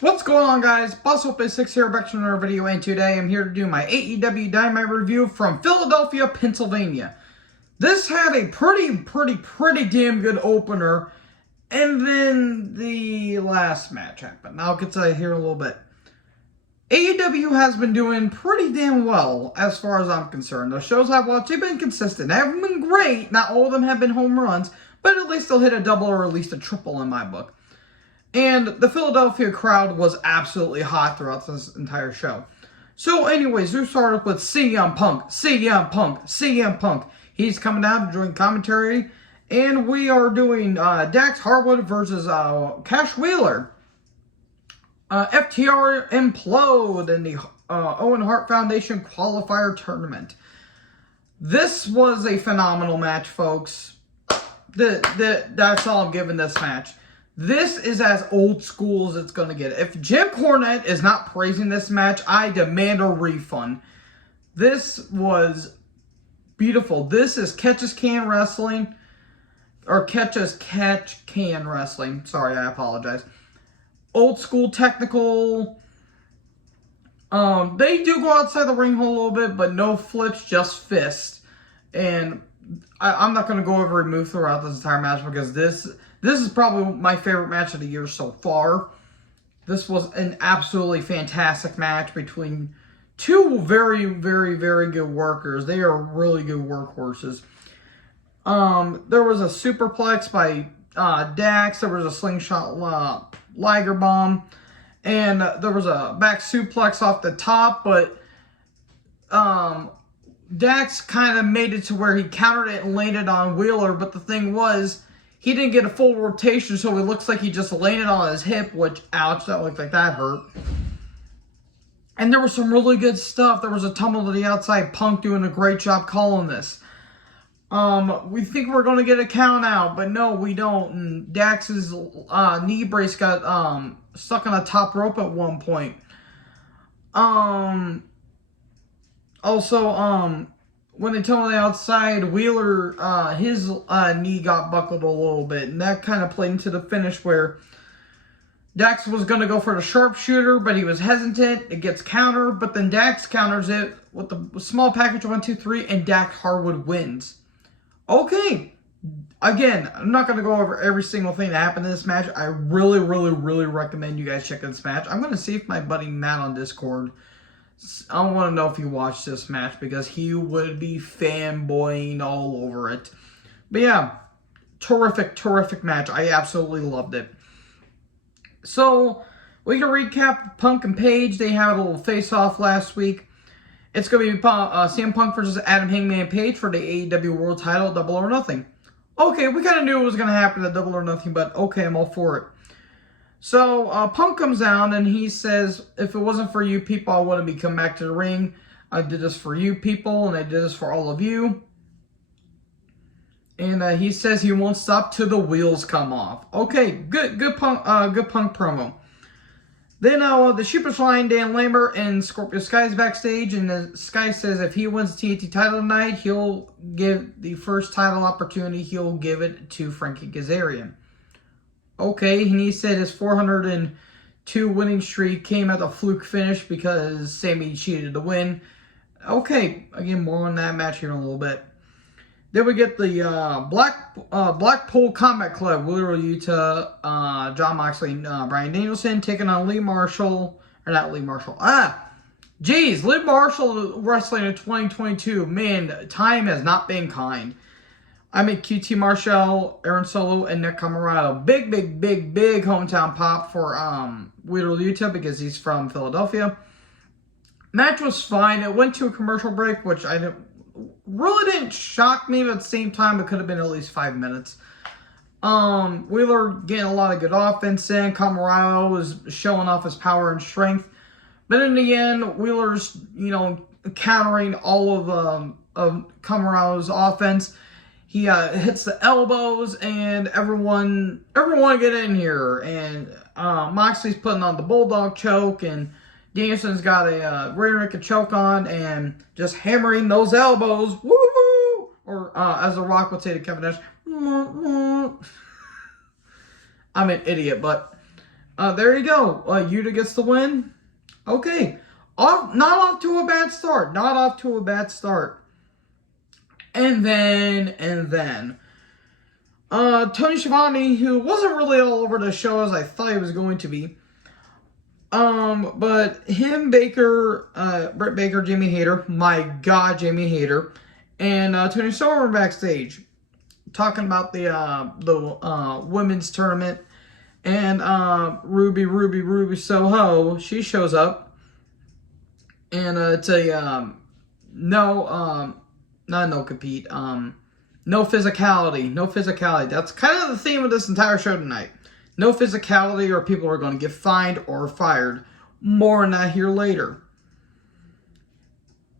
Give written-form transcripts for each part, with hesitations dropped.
What's going on, guys? BossOp6 here, back to another video, and today I'm here to do my AEW Dynamite review from Philadelphia, Pennsylvania. This had a pretty damn good opener, and then the last match happened. I'll get to that here in a little bit. AEW has been doing pretty damn well, as far as I'm concerned. The shows I've watched, they've been consistent. They haven't been great, not all of them have been home runs, but at least they'll hit a double or at least a triple in my book. And the Philadelphia crowd was absolutely hot throughout this entire show. So anyways, we started with CM Punk. He's coming down to join commentary. And we are doing Dax Harwood versus Cash Wheeler. FTR Implode in the Owen Hart Foundation qualifier tournament. This was a phenomenal match, folks. That's all I'm giving this match. This is as old school as it's going to get. If Jim Cornette is not praising this match, I demand a refund. This was beautiful. This is Catch-as-Can Wrestling. Or Catch-as-Catch-Can Wrestling. Sorry, I apologize. Old school technical. They do go outside the ring hole a little bit, but no flips, just fists. And I'm not going to go over every move throughout this entire match because this is probably my favorite match of the year so far. This was an absolutely fantastic match between two very good workers. They are really good workhorses. There was a superplex by Dax. There was a slingshot Liger bomb. And there was a back suplex off the top, but Dax kind of made it to where he countered it and landed on Wheeler, but the thing was, he didn't get a full rotation, so it looks like he just landed on his hip, which, ouch, that looked like that hurt. And there was some really good stuff. There was a tumble to the outside, Punk doing a great job calling this. We think we're going to get a count out, but no, we don't. And Dax's knee brace got stuck on a top rope at one point. Also, when they tumbled on the outside, Wheeler, his knee got buckled a little bit, and that kind of played into the finish where Dax was going to go for the sharpshooter, but he was hesitant. It gets countered, but then Dax counters it with the small package 1, 2, 3, and Dax Harwood wins. Okay, again, I'm not going to go over every single thing that happened in this match. I really recommend you guys check out this match. I'm going to see if my buddy Matt on Discord, I want to know if he watched this match because he would be fanboying all over it. But yeah, terrific match. I absolutely loved it. So, we can recap Punk and Paige. They had a little face-off last week. It's going to be CM Punk versus Adam Hangman Paige for the AEW World Title, Double or Nothing. Okay, we kind of knew it was going to happen at Double or Nothing, but okay, I'm all for it. So, Punk comes down and he says, if it wasn't for you people, I wouldn't be coming back to the ring. I did this for you people, and I did this for all of you. And he says he won't stop till the wheels come off. Okay, good Punk promo. Then the Sheepish Lion, Dan Lambert, and Scorpio Sky's backstage, and Sky says if he wins the TNT title tonight, he'll give the first title opportunity, he'll give it to Frankie Kazarian. Okay, and he said his 402 winning streak came at a fluke finish because Sammy cheated to win. Okay, again, more on that match here in a little bit. Then we get the Blackpool Combat Club, Wheeler Yuta, John Moxley, and Bryan Danielson taking on Lee Marshall. Lee Marshall wrestling in 2022. Man, time has not been kind. I mean, QT Marshall, Aaron Solo, and Nick Camarado. Big hometown pop for Wheeler Yuta because he's from Philadelphia. Match was fine. It went to a commercial break, which really didn't shock me, but at the same time, it could have been at least 5 minutes. Wheeler getting a lot of good offense in. Camarado was showing off his power and strength. But in the end, Wheeler's, countering all of Camarado's offense. He hits the elbows, and everyone get in here. And Moxley's putting on the Bulldog choke, and Danielson's got a rear naked choke on, and just hammering those elbows. Woo! Or as The Rock would say to Kevin Nash, I'm an idiot, but There you go. Yuta gets the win. Okay. Not off to a bad start. Not off to a bad start. And then, Tony Schiavone, who wasn't really all over the show as I thought he was going to be. But him, Baker, Britt Baker, Jamie Hayter, my God, Jamie Hayter, and Tony Storm backstage, talking about the women's tournament, and Ruby Soho, she shows up, and it's a not no compete, no physicality. That's kind of the theme of this entire show tonight. No physicality, or people are going to get fined or fired. More on that here later.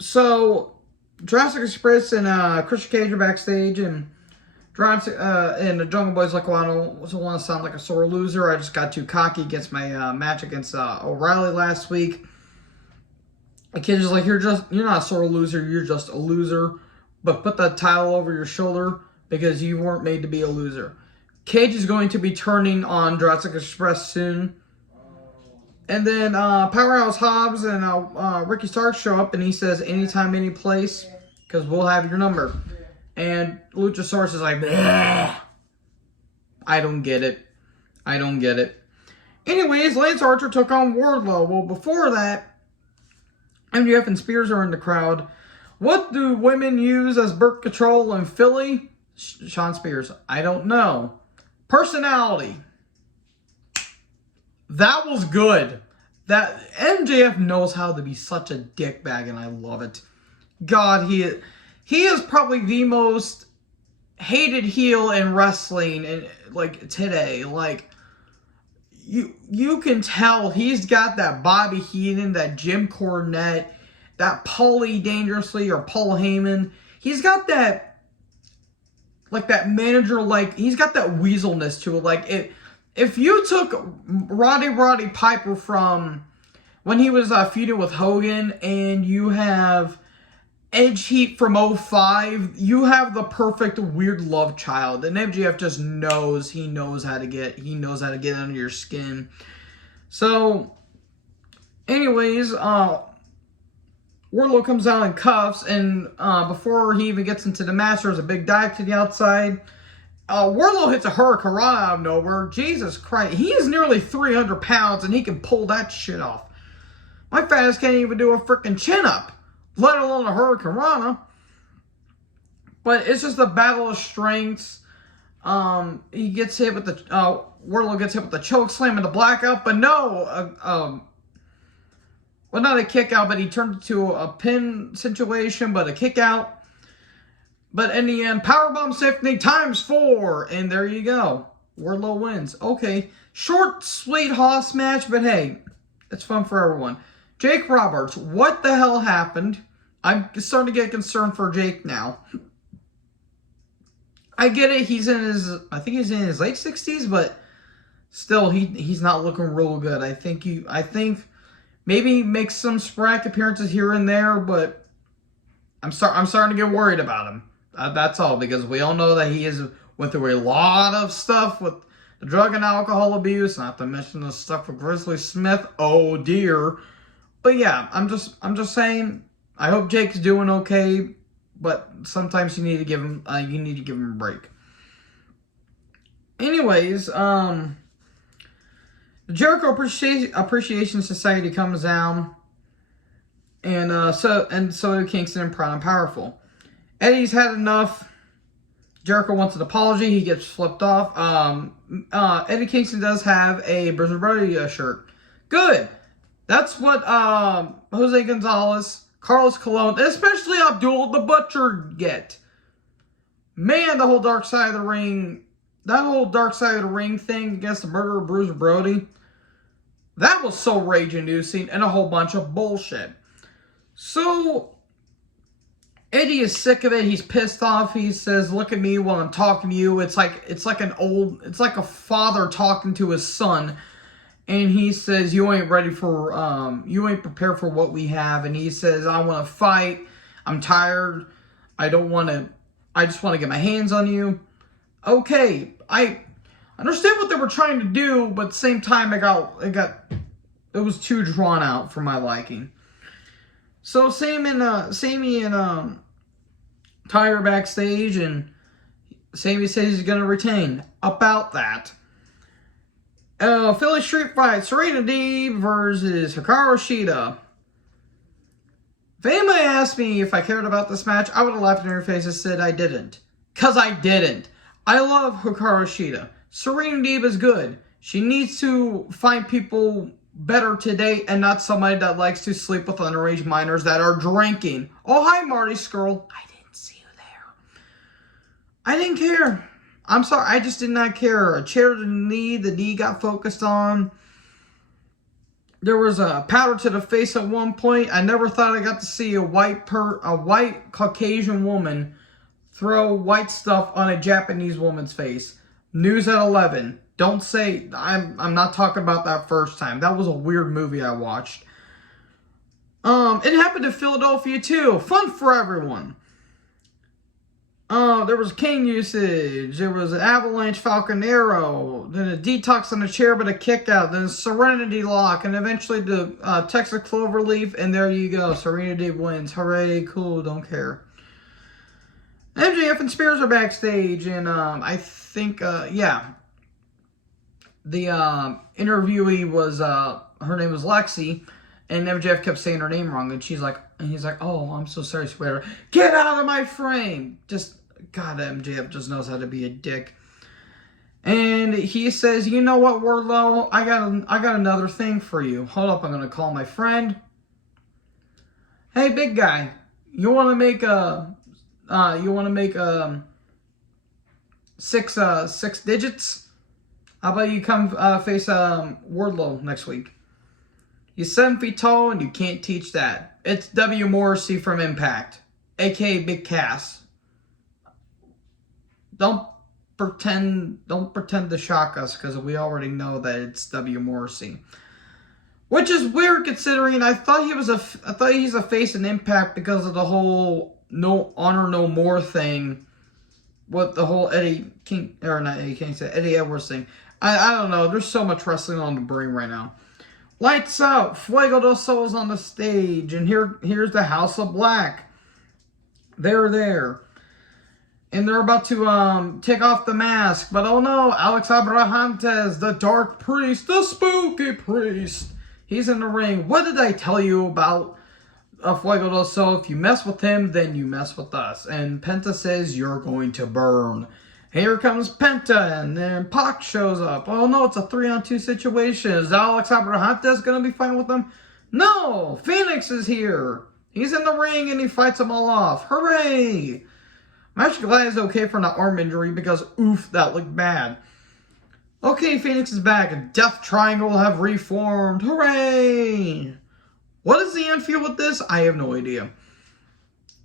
So, Jurassic Express and Christian Cage are backstage, and the Jungle Boy's like, well, I don't want to sound like a sore loser. I just got too cocky against my match against O'Reilly last week. The kid is like, you're not a sore loser. You're just a loser. But put that title over your shoulder because you weren't made to be a loser. Cage is going to be turning on Jurassic Express soon. And then Powerhouse Hobbs and Ricky Starks show up, and he says, anytime, any place, because we'll have your number. And Luchasaurus is like, bleh. I don't get it. Anyways, Lance Archer took on Wardlow. Well, before that, MJF and Spears are in the crowd. What do women use as birth control in Philly? Sean Spears. I don't know. Personality. That was good. That MJF knows how to be such a dickbag, and I love it. God, he is probably the most hated heel in wrestling, and like today. Like you can tell he's got that Bobby Heenan, that Jim Cornette, that Paulie Dangerously or Paul Heyman. He's got that. Like that manager, like he's got that weaselness to it. Like if you took Roddy Piper from when he was feuding with Hogan, and you have Edge Heat from 05, you have the perfect weird love child. And MJF just knows how to get under your skin. So, anyways, Wardlow comes out in cuffs, and before he even gets into the match, there's a big dive to the outside. Wardlow hits a hurricanrana out of nowhere. Jesus Christ. He is nearly 300 pounds, and he can pull that shit off. My fat ass can't even do a freaking chin-up, let alone a hurricanrana. But it's just a battle of strengths. He gets hit with the... Wardlow gets hit with the choke slam and the blackout, but no... well, not a kick out, but he turned it to a pin situation, but a kick out. But in the end, powerbomb Stephanie ×4, and there you go. Wardlow wins. Okay, short, sweet Hoss match, but hey, it's fun for everyone. Jake Roberts, what the hell happened? I'm starting to get concerned for Jake now. I get it, I think he's in his late 60s, but still, he's not looking real good. I think maybe make some sporadic appearances here and there, but I'm starting to get worried about him. That's all, because we all know that he went through a lot of stuff with the drug and alcohol abuse, not to mention the stuff with Grizzly Smith. Oh dear. But yeah, I'm just saying, I hope Jake's doing okay, but sometimes you need to give him a break. Anyways, the Jericho Appreciation Society comes down, and so do Kingston and Proud and Powerful. Eddie's had enough. Jericho wants an apology. He gets flipped off. Eddie Kingston does have a Bruiser Brody shirt. Good. That's what Jose Gonzalez, Carlos Colon, especially Abdul the Butcher get. Man, the whole Dark Side of the Ring, thing against the murderer of Bruiser Brody, that was so rage-inducing and a whole bunch of bullshit. So Eddie is sick of it. He's pissed off. He says, "Look at me while I'm talking to you." It's like a father talking to his son, and he says, "You ain't ready for you ain't prepared for what we have." And he says, "I want to fight. I'm tired. I just want to get my hands on you." Okay, I understand what they were trying to do, but at the same time, it was too drawn out for my liking. So Sammy and Tyler backstage, and Sammy says he's gonna retain. About that. Philly Street Fight, Serena Deeb versus Hikaru Shida. If anybody asked me if I cared about this match, I would have laughed in her face and said I didn't. Because I didn't. I love Hikaru Shida. Serena Deeb is good. She needs to find people better today and not somebody that likes to sleep with underage minors that are drinking. Oh, hi, Marty Skrull. I didn't see you there. I didn't care. I'm sorry. I just did not care. A chair to the knee got focused on. There was a powder to the face at one point. I never thought I got to see a white Caucasian woman throw white stuff on a Japanese woman's face. News at 11. Don't say, I'm not talking about that first time. That was a weird movie I watched. It happened in Philadelphia too. Fun for everyone. There was cane usage. There was an avalanche falcon arrow. Then a detox on the chair but a kick out. Then a serenity lock. And eventually the Texas Cloverleaf. And there you go. Serenity wins. Hooray. Cool. Don't care. MJF and Spears are backstage. And I think, yeah. The interviewee was, her name was Lexi. And MJF kept saying her name wrong. And he's like, oh, I'm so sorry, sweater. Get out of my frame. Just, God, MJF just knows how to be a dick. And he says, you know what, Wardlow? I got another thing for you. Hold up, I'm going to call my friend. Hey, big guy. You want to make six digits? How about you come face Wardlow next week? He's 7 feet tall and you can't teach that. It's W. Morrissey from Impact, aka Big Cass. Don't pretend to shock us because we already know that it's W. Morrissey. Which is weird considering I thought he's a face in Impact because of the whole no honor no more thing with the whole Eddie Edwards thing. I don't know. There's so much wrestling on the brain right now. Lights out. Fuego del Sol's on the stage. And here's the House of Black. They're there. And they're about to take off the mask. But oh no, Alex Abrahantes, the Dark Priest, the Spooky Priest. He's in the ring. What did I tell you about Fuego del Sol? If you mess with him, then you mess with us. And Penta says, you're going to burn. Here comes Penta, and then Pac shows up. Oh no, it's a 3-on-2 situation. Is Alex Abrahantes going to be fighting with them? No! Phoenix is here. He's in the ring, and he fights them all off. Hooray! I'm actually glad he's okay for an arm injury, because oof, that looked bad. Okay, Phoenix is back. A Death Triangle will have reformed. Hooray! What is the end feel with this? I have no idea.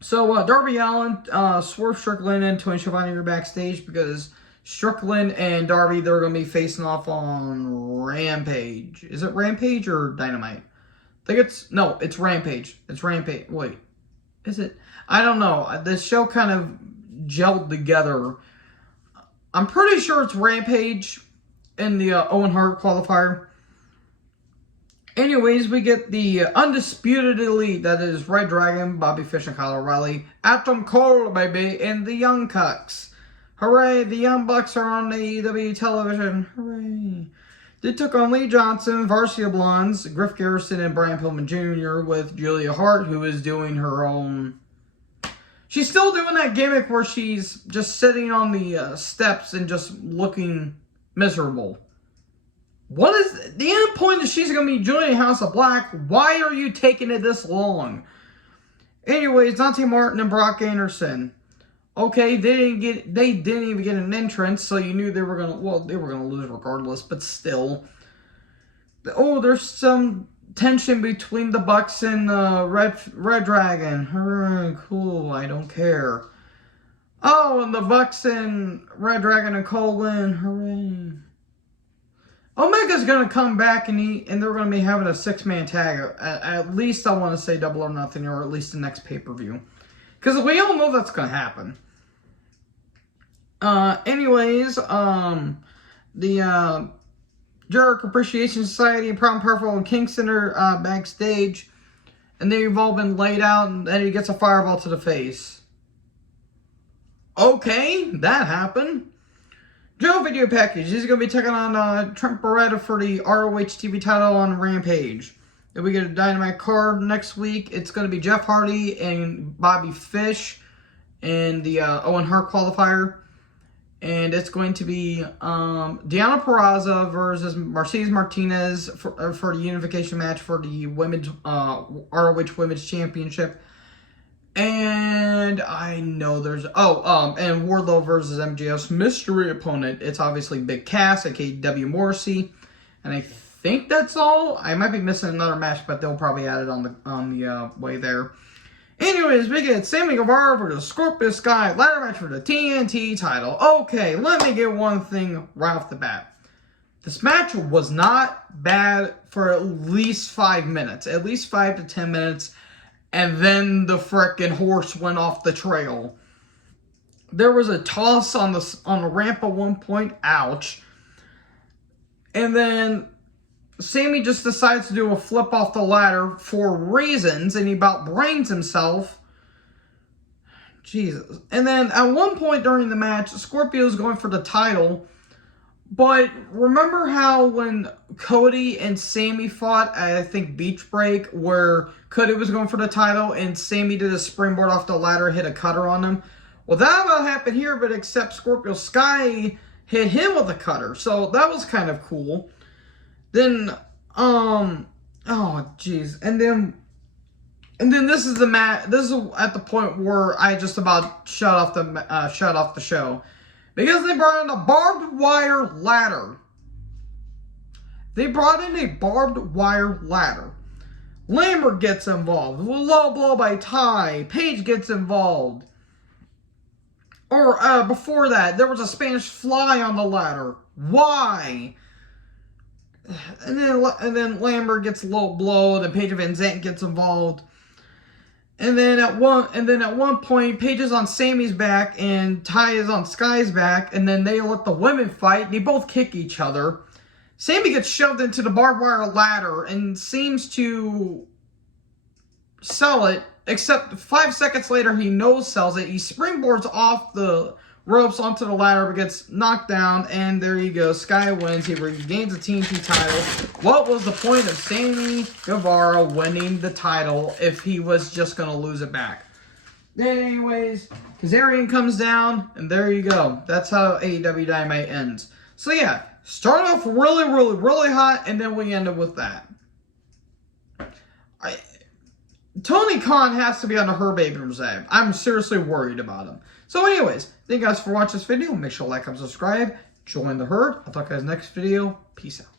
So, Darby Allin, Swerve Strickland, and Tony Schiavone are backstage because Strickland and Darby, they're going to be facing off on Rampage. Is it Rampage or Dynamite? I think it's Rampage. It's Rampage. Wait, is it? I don't know. This show kind of gelled together. I'm pretty sure it's Rampage in the Owen Hart qualifier. Anyways, we get the Undisputed Elite, that is Red Dragon, Bobby Fish and Kyle O'Reilly, Atom Cole, baby, and the Young Cucks. Hooray, the Young Bucks are on AEW television. Hooray. They took on Lee Johnson, Varsity Blondes, Griff Garrison, and Brian Pillman Jr. with Julia Hart, who is doing her own... She's still doing that gimmick where she's just sitting on the steps and just looking miserable. What is the end point is she's going to be joining House of Black? Why are you taking it this long? Anyways, Dante Martin and Brock Anderson. Okay, they didn't even get an entrance, so you knew they were going to lose regardless, but still. Oh, there's some tension between the Bucks and Red Dragon. Hooray, cool, I don't care. Oh, and the Bucks and Red Dragon and Cole win. Hooray. Omega's going to come back and they're going to be having a 6-man tag. At least I want to say Double or Nothing, or at least the next pay-per-view. Because we all know that's going to happen. Anyways, the Jericho Appreciation Society and Proud and Powerful and King Center backstage. And they've all been laid out, and then he gets a fireball to the face. Okay, that happened. Joe video package. He's going to be taking on Trent Beretta for the ROH TV title on Rampage. Then we get a Dynamite card next week. It's going to be Jeff Hardy and Bobby Fish in the Owen Hart qualifier. And it's going to be Deonna Purrazzo versus Mercedes Martinez for the unification match for the women's ROH Women's Championship. And I know there's and Wardlow versus MJF's mystery opponent. It's obviously Big Cass, aka W. Morrissey, and I think that's all. I might be missing another match, but they'll probably add it on the way there. Anyways, we get Sammy Guevara versus Scorpio Sky ladder match for the TNT title. Okay, let me get one thing right off the bat. This match was not bad for at least 5 minutes, at least 5 to 10 minutes. And then the frickin' horse went off the trail. There was a toss on the ramp at one point. Ouch. And then Sammy just decides to do a flip off the ladder for reasons. And he about brains himself. Jesus. And then at one point during the match, Scorpio's going for the title. But remember how when Cody and Sammy fought at, I think, Beach Break, where Cody was going for the title and Sammy did a springboard off the ladder, hit a cutter on him? Well, that about happened here, but except Scorpio Sky hit him with a cutter. So that was kind of cool. Then, oh, jeez. And then this is the match. This is at the point where I just about shut off the show. Because they brought in a barbed wire ladder. Lambert gets involved. Low blow by Ty. Paige gets involved. Or before that, there was a Spanish fly on the ladder. Why? And then Lambert gets low blowed, and Paige Van Zandt gets involved. And then at one point, Paige is on Sammy's back and Ty is on Sky's back, and then they let the women fight, and they both kick each other. Sammy gets shoved into the barbed wire ladder and seems to sell it, except 5 seconds later he no-sells it. He springboards off the ropes onto the ladder, but gets knocked down, and there you go. Sky wins. He regains the TNT title. What was the point of Sammy Guevara winning the title if he was just going to lose it back? Then anyways, Kazarian comes down, and there you go. That's how AEW Dynamite ends. So yeah, start off really, really, really hot, and then we end up with that. Tony Khan has to be on the Herb Abrams side. I'm seriously worried about him. So anyways, thank you guys for watching this video. Make sure to like and subscribe. Join the herd. I'll talk to you guys next video. Peace out.